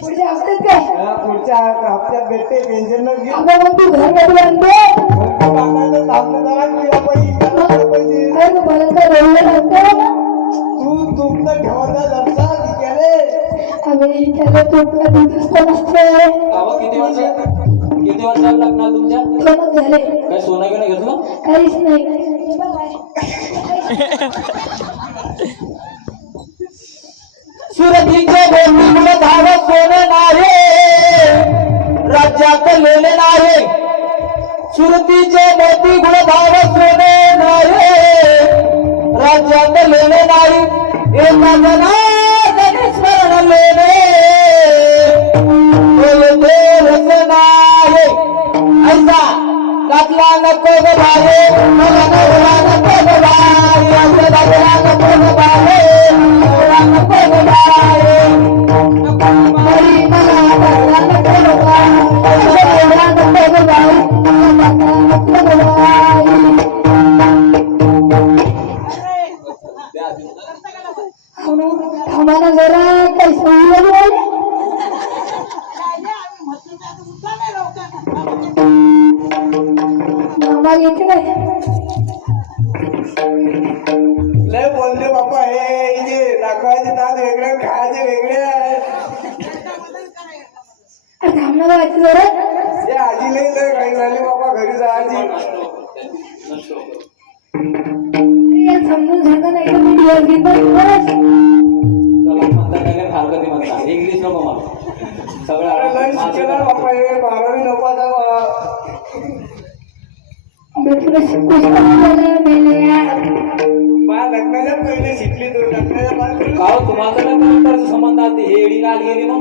पुढच्या हप्त्यात काय? पुढच्या हप्त्यात भेटते पेन्शन न घेऊ. आता मग तू घर कधी आणतो? बांधायचं थांबलं जरा तुझ्या पैसे. अरे मला तर रडलं नव्हतं. तू तुमचं ठेवायचा जपसा केले. आम्ही त्याला तूप कधीच पण असते. बाबा किती वर्ष लागणार तुमच्या? दोनच झाले. काय सोनं घेणं घेतलं? काहीच नाही. सुरतीचे बोलणं धावत सोने नाही, राज्यात लेले नाही. सुरतीचे मोती गुण धावत सोने नाही, राज्यात लेले नाही. एका जनार्दनी स्मरण लेणे देवच नाही. ऐसा घातला नको ग बाहे, मला नवरा नको ग बाहे, आपल्या दादाला नको ग बाहे, नवरा नको ग बाहे. हरी मला घातला नको ग बाई, नवरा नको ग बाई, नको ग बाई. आम्हाला जरा काही सांगितलं नाही. आम्हाला येते काय? लय बोलले बापा हे इथे दाखवायचे दात वेगळे खायचे वेगळे आहे. आम्हाला वाटतं जरा हे आजी नाही तर काही झाली बाबा घरी जा आजी. समजून सांगा नाही तर मी दिवस घेतो. इंग्लिश नको मला अरे लय शिकेला सगळं. बापा हे 12वी नपाचा बा. माझ्या लग्नाच्या पहिले शिकली तू लग्नाच्या बाद का हो, तुम्हाला तर नंतरचा संबंध आहे. हे एडी गाल गेली मग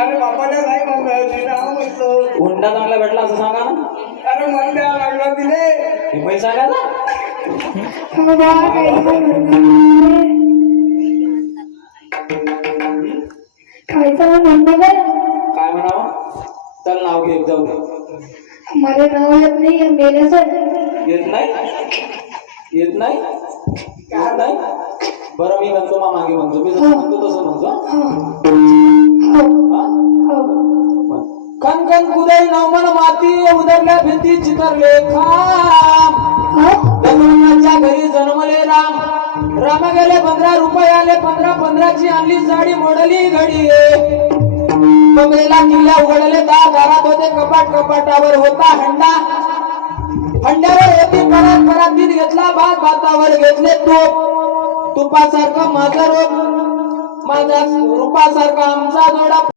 अरे बापाला नाही म्हणतो नाव म्हणतो. हुंडा चांगला भेटला असं सांगा ना. अरे मन द्यावा लागला तिने. हे पैसा काय ना खायचं म्हणणं काय? काय म्हणावं. चल नाव घे जाऊ दे. मला नाव येत नाही मेल्याचं. येत नाही येत नाही येत नाही. बरं मी म्हणतो मागे म्हणतो मी जसं म्हणतो तसं म्हणतो. कण कण कुदई नवमन माती उदरल्या भिंती चितरले खांब. दशरथाच्या घरी जन्मले राम. राम गेले 15 रुपये आले 15ची आणली साडी मोडली घडी. बंगलेला किल्ल्या उघडले दारात होते कपाट कपाटावर होता हंडा. हंड्यावर होती परात परातीत घेतला भात भातावर घेतले तूप. तुपासारखं माझा रूप माझ्या रूपासारखा आमचा जोडा.